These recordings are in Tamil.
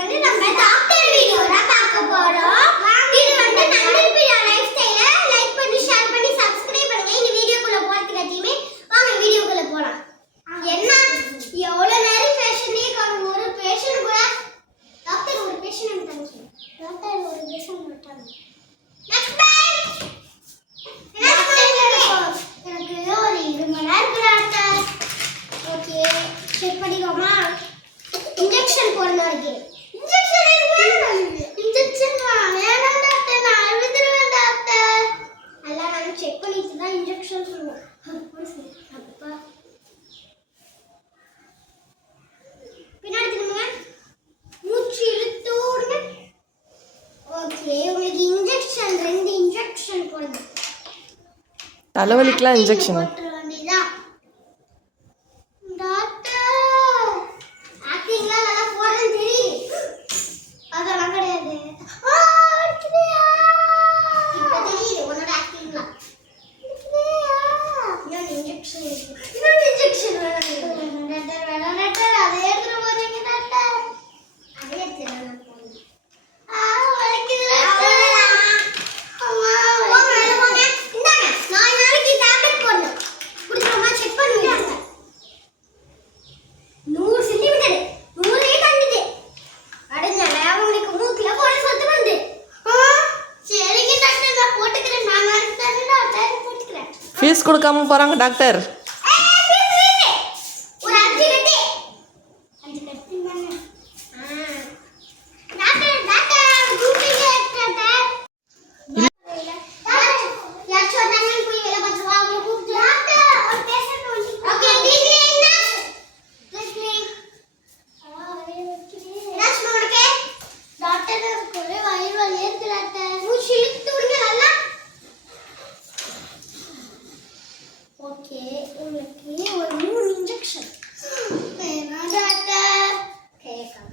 வந்து நம்ம டாக்டர் வீடியோ தான் பார்க்க போறோம். இது வந்து நந்திபிரியா லைஃப் ஸ்டைல லைக் பண்ணி ஷேர் பண்ணி சப்ஸ்கிரைப் பண்ணுங்க. இந்த வீடியோக்குள்ள போறதுக்கு அத்தீமே வாங்க வீடியோக்குள்ள போலாம். என்ன எவ்வளவு நேரம் பேஷண்டே காணும். ஒரு பேஷண்ட் கூட டாக்டர் ஒரு பேஷண்ட் வந்துட்டாங்க. டாக்டர் ஒரு பேஷண்ட் வந்துட்டாங்க. நெக்ஸ்ட் பேஷண்ட் எனக்கு ஒரு 2 மணி நேரம் டாக்டர். ஓகே செக் பண்ணிக்கோமா. இன்ஜெக்ஷன் போடணும். இன்ஜெக்ஷன் வேணும். இன்ஜெக்ஷன் வேணும் டாக்டர். நான் அழுதுறேன் டாக்டர். எல்லாம் நான் செக் பண்ணிட்டு தான் இன்ஜெக்ஷன் சொல்லுவேன். அப்பா பின்னாடி திரும்புங்க. மூச்சு இழுத்து விடுங்க. ஓகே உங்களுக்கு இன்ஜெக்ஷன் 2 இன்ஜெக்ஷன் போடுங்க. தலைவலிக்குலாம் இன்ஜெக்ஷன் ஃபீஸ் கொடுக்காம போகிறாங்க டாக்டர். ஓகே உங்களுக்கு ஒரு 3 இன்ஜெக்ஷன் வேணும் டாக்டர். கேட்காம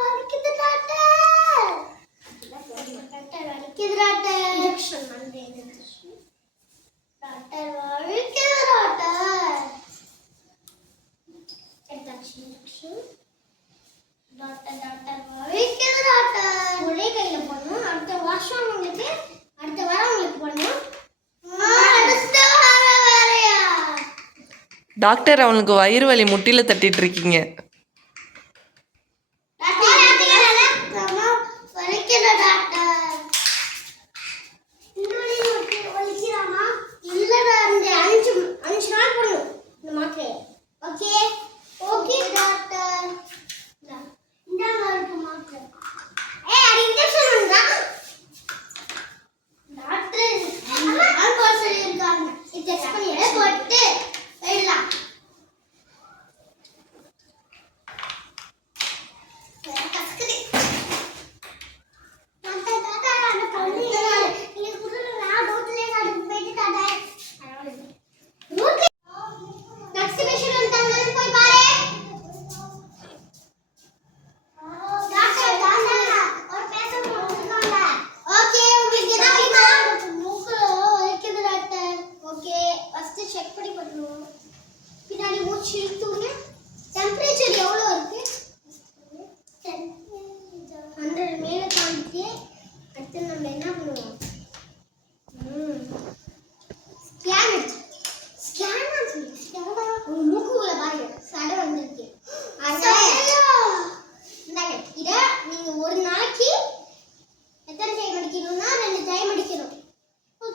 வலிக்குது டாக்டர். டாக்டர் வலிக்குது டாக்டர். இன்ஜெக்ஷன் வந்து டாக்டர் வலிக்குது டாக்டர். எடுத்தாச்சு இன்ஜெக்ஷன். டாக்டர் டாக்டர் வலிக்குது டாக்டர். ஒரே கையில் போடணும். அடுத்த வாரம் உங்களுக்கு போடணும். டாக்டர் அவனுக்கு வயிறு வலி முட்டியில் தட்டிட்டு இருக்கீங்க. டெம்பரேச்சர் எவ்வளோ இருக்கு? 100 மேலே தாண்டிட்டு அடுத்து நம்ம என்ன பண்ணுவோம்? ஸ்கேன் மூக்குல பாருங்க சடை வந்துருக்கு. இதை நீங்க ஒரு நாளைக்கு எத்தனை டைம் அடிக்கணும்னா 2 டைம் அடிக்கணும்.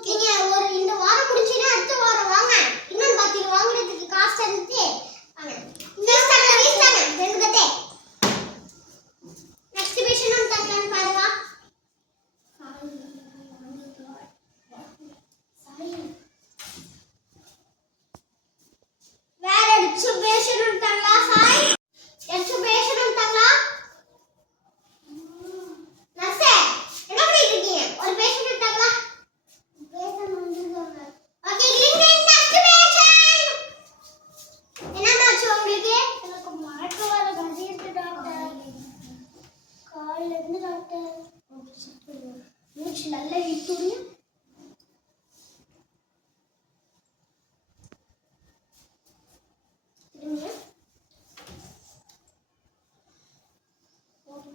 நீங்க ஒரு இந்த வாரம் முடிச்சுன்னா அடுத்த வாரம் வாங்க. இன்னும் 10 வாங்குறதுக்கு காசு எடுத்து வாங்க. நெக்ஸ்ட் பேஷண்ட் தரலான்னு பாருங்க. வேற எக்ஸுபேஷன் தரலா சாய். எக்ஸுபேஷன் தரலா. நர்ஸே என்ன பண்ணிட்டு இருக்கீங்க? ஒரு பேஷண்ட் தரலா. பேஷண்ட் வந்துருவாங்க. ஓகே கிளிங் நெக்ஸ்ட் பேஷண்ட். என்னமாச்சு உங்களுக்கு? எனக்கு மறக்க வர மாதிரி இருக்கு டாக்டர். கால்ல இருந்து டாக்டர். மூச்சு நல்லா இழுத்துங்க.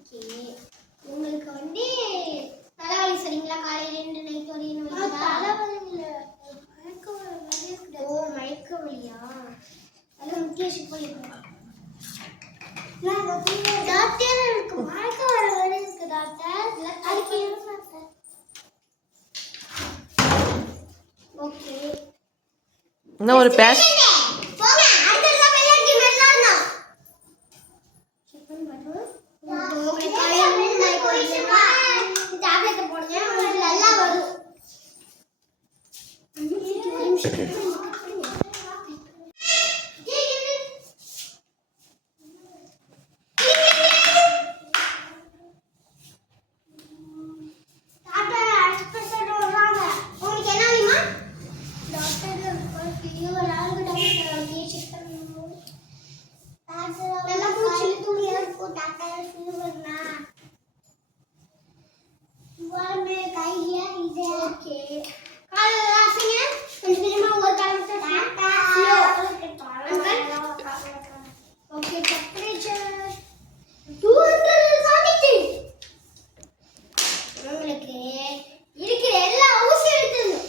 ஓகே. உங்களுக்கு வந்து தலைவலி சரிங்களா? காலையில இருந்து நைட் வரையும் தலைவலி இல்ல, மயக்க வலி இருக்குது. ஓ, மயக்க வலியா? அதெல்லாம் முக்கியம் பண்ணிருக்கேன். டாக்டர் எனக்கு மயக்க வலி இருக்கு டாக்டர். அதுக்கு என்ன டாக்டர்? ஓகே. இன்னும் ஒரு பேஷ் போங்க, அடுத்த வெளிய அடிக்க மெல்லறணும். செக் பண்ணி பாரு. உங்களுக்கு காலையில இருந்து நைட் வரைக்கும் டேப்லெட் போடுங்க, உங்களுக்கு நல்லா வரும். இருக்கிற எல்லா ஊசியும் எடுத்துடணும்.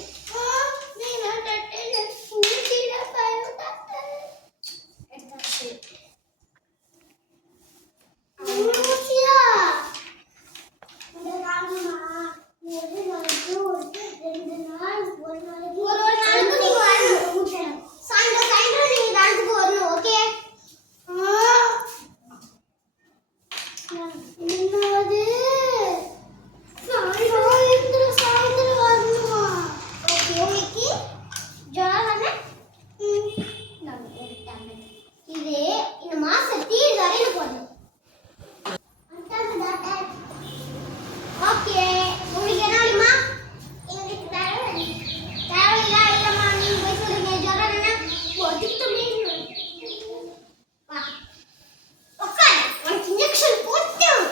இது இந்த மாசம் தீர் வரையும் போடணும். ஓகே, உங்களுக்கு என்ன வேணுமா? எங்களுக்கு தலைவலி. தலைவலியா இல்லம்மா, நீங்க போய் சொல்லுங்க. ஜுரம் என்ன? ஒதுக்கிட்டமே. வா, உட்காரு. உனக்கு இன்ஜெக்ஷன் போட்டோம்.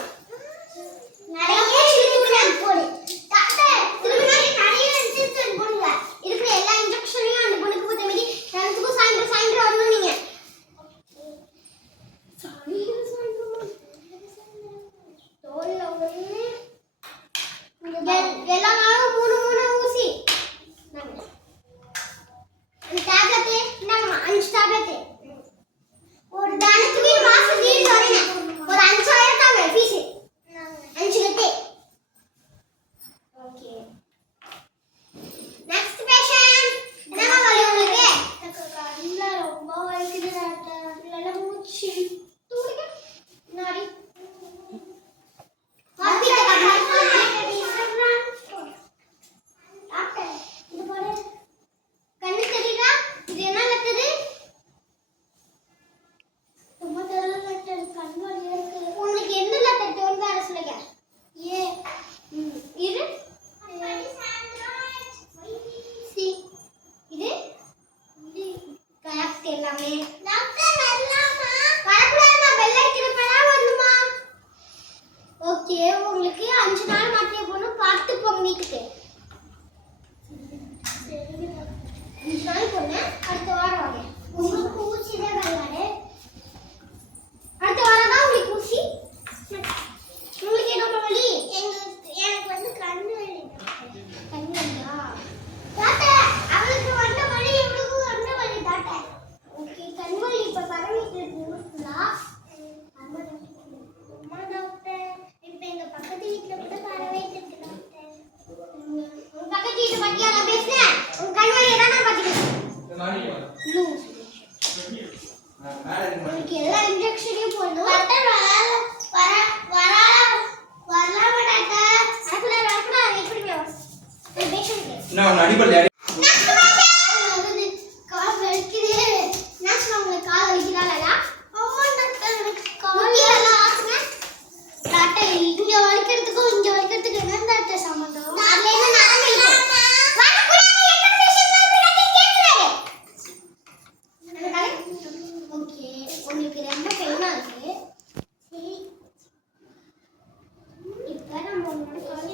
நிறைய இன்ஜெக்ஷன் போடு. டாக்டர், திரும்ப நிறைய இன்ஜெக்ஷன் போடுங்க. இருக்கிற எல்லா இன்ஜெக்ஷனையும் அந்த பொண்ணுக்கு போட்ட மாதிரி ரெண்டுத்துக்கும் சாயந்தரம் சாயந்தரம் வரணும் நீங்க. தோல்ல ஒண்ணு, எல்லா நாளும் 3 ஊசி. அந்த டேப்லெட் என்னங்கம்மா? 5 டேப்லெட். ஒரு தானத்துக்கு மாசம் தீர்ந்து வரீங்க. ஒரு 5000 தாங்க ஃபீஸ். 5 கட்டு. ஓகே. Next patient. என்னமா வலி உங்களுக்கு? எனக்கு கண்ணுல ரொம்ப வலிக்குது டாக்டர். இல்ல மூச்சு தூடுங்க. நாடி. ஹாஸ்பிடல் டாக்டர், இது பாரு. கண்ணு தெரியுதா? இது என்ன லெட்டர்? ரொம்ப தெரியல டாக்டர், கண் வலியா இருக்கு. உங்களுக்கு என்ன லெட்டர் தோணுதோ அதை சொல்லுங்க. ஏ. இது சி. இது கரெக்ட் எல்லாமே. டாக்டர் வரலாமா? வரக்கூடாதுமா, பெல் அடிக்கிறப்பலாம் வரணுமா? ஓகே, உங்களுக்கு 5 நாள் மாத்திரை போடணும். பார்த்து போங்க வீட்டுக்கு. 5 நாள் போங்க, அடுத்த வாரம் வாங்க. உங்களுக்கு ஊசி தான் விளையாடு. அடுத்த வாரம் தான் உங்களுக்கு ஊசி. உங்களுக்கு என்ன வலி? எனக்கு வந்து கண்ணு வலி. கண்ணு வலியா? டாக்டர், அவளுக்கு வந்த வலி இவளுக்கு வந்த வலி டாக்டர். ஓகே, கண் வலி இப்ப பரவிட்டு இருக்கு ஊருக்குள்ள. அம்மா டாக்டர், இப்ப எங்க பக்கத்து வீட்ல கூட பரவிட்டு இருக்கு டாக்டர். உங்க பக்கத்து வீட்டு பத்தியா நான் பேசுறேன்? உங்க கண் வலி தான் நான் பாத்துக்கிறேன். லூஸ். உங்களுக்கு எல்லா இன்ஜெக்ஷனையும் போடணும். டாக்டர் வரலாமா டாக்டர்? வரக்கூடாது. எப்படி பேஷண்ட் நான் அடிப்படை கால் வலிக்குது. என்னாச்சு உங்களுக்கு? கால் வலிக்குதா இல்லையா? ஆமா டாக்டர், எனக்கு கால் எல்லாம் ஆகுங்க டாக்டர். இங்க வலிக்கிறதுக்கும் இங்க வலிக்கிறதுக்கு என்ன டாக்டர் சம்பந்தம்? அதுல என்ன நரம்பு இல்ல. ஓகே, உங்களுக்கு ரொம்ப பெயினா இருக்கு. சரி, இப்ப நம்ம உங்களோட கால்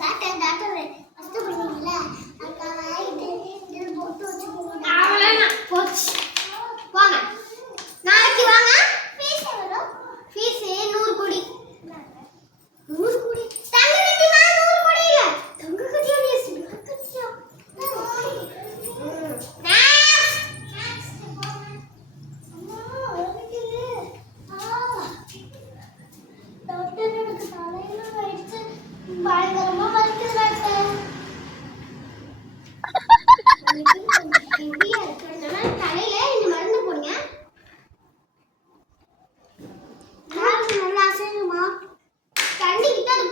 டாக்டர் ஃபர்ஸ்ட் பண்ணீங்கல அதுக்காக இது போட்டு வச்சுக்கோங்க அவ்வளவுதான் போச்சு வாங்க நாளைக்கு வாங்க ஃபீஸ் எவ்வளோ ஃபீஸ் 100 கோடி 100 கோடி தங்க கட்டினா 100 கோடி இல்ல தங்க கட்டியா நீ சில்வர் கட்டியா டாக்டர் எனக்கு தலையில வலிச்சு பயங்கரமா வலிக்குது டாக்டர் ஹெவியா இருக்கிறதுனால தலையில இந்த மருந்து போடுங்க நல்லா அசையுமா தண்ணிக்கிட்ட அது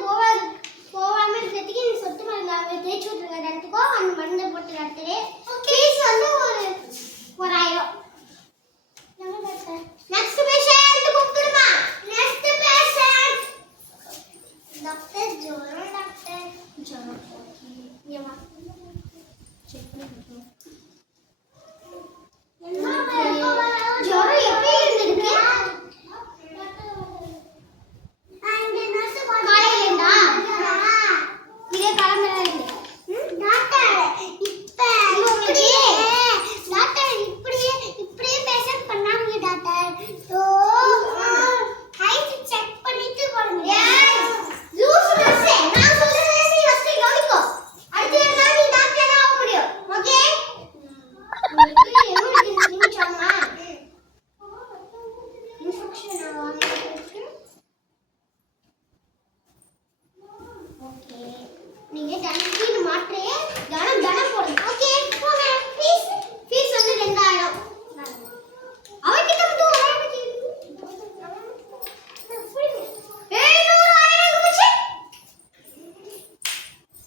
போகாம இருக்கிறதுக்கு இந்த சொட்டு மருந்து அவங்க தேய்ச்சி விட்டுருங்க இடத்துக்கோ அந்த மருந்து போட்டு டாக்டரே ஃபீஸ் வந்து ஒரு 1000 நெக்ஸ்ட் பேஷண்ட் கூப்பிடுமா நெக்ஸ்ட் பேஷண்ட் டாக்டர் ஜோரம் டாக்டர் ஜோரம் ஏமா செக் பண்ணி ஜோரம் எப்படி இருந்திருக்கு காலையில இருந்தா இதே காலம்பர இருக்கு டாக்டர் இப்படியே பேஷண்ட் பண்ணாங்க டாக்டர் ஓ ஹைட் செக் பண்ணிட்டு போடுங்க லூஸ் நர்ஸ் நான் சொல்றேன் நீ ஃபர்ஸ்ட் கவனிக்கோ அடுத்து நான் நீ டாக்டர் ஆக முடியும் ஓகே உங்களுக்கு எமர்ஜென்சி சொன்னா இன்ஃபெக்ஷன் ஆகாம ஓகே நீங்க தனிக்கு மாற்றே கனம் போடுங்க ஓகே போங்க ஃபீஸ் வந்து 2000 அவகிட்ட வந்து ஒரே பத்தி ஏய் 1000 குச்சி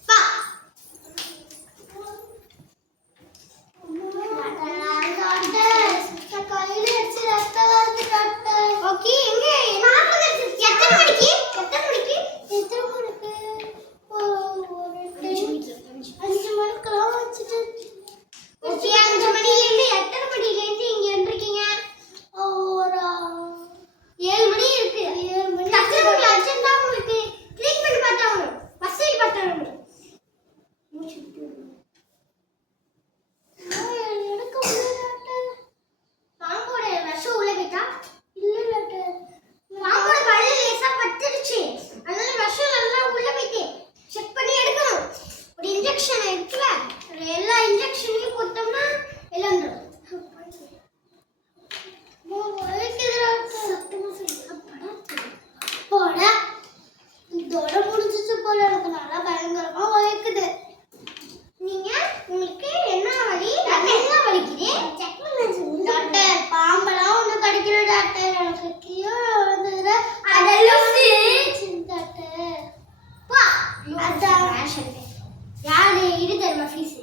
பா டாக்டர் கையில வச்சு ரத்தம் வருது டாக்டர் ஓகே எங்க எத்தனை மணிக்கு அஞ்சு மணிக்கெல்லாம் வச்சுட்டு ஓகே 5 மணிலேருந்து எத்தனை மணிலேருந்து இங்க இருக்கீங்க ஒரு 7 மணி இருக்கு 7 மணி டாக்டர் உங்களுக்கு அர்ஜென்ட்டா உங்களுக்கு ட்ரீட்மெண்ட் பார்த்தாங்க ஃபர்ஸ்ட் பார்த்தாங்க மூச்சு எடுக்க முடியல டாக்டர் பாம்போட விஷம் உள்ள போயிட்டா இல்ல டாக்டர் பாம்போட பல்ல லேசா பட்டுருச்சு அதனால விஷம் நல்லா உள்ள போயிட்டு செக் பண்ணி எடுக்கணும் ஒரு இன்ஜெக்ஷன் இருக்குல எல்லா இன்ஜெக்ஷனையும் போட்டோம்னா எல்லாம் போட இதோட முடிஞ்சிச்சு போல எனக்கு நல்லா பயங்கரமா வலிக்குது நீங்க உங்களுக்கு என்ன வலி என்ன வலிக்குது டாக்டர் பாம்பெல்லாம் ஒண்ணு கடிக்கிற டாக்டர் எனக்கு கீழே விழுந்துற அதெல்லாம் டாக்டர் பா அதான் யாரு இது தருமா ஃபீஸ்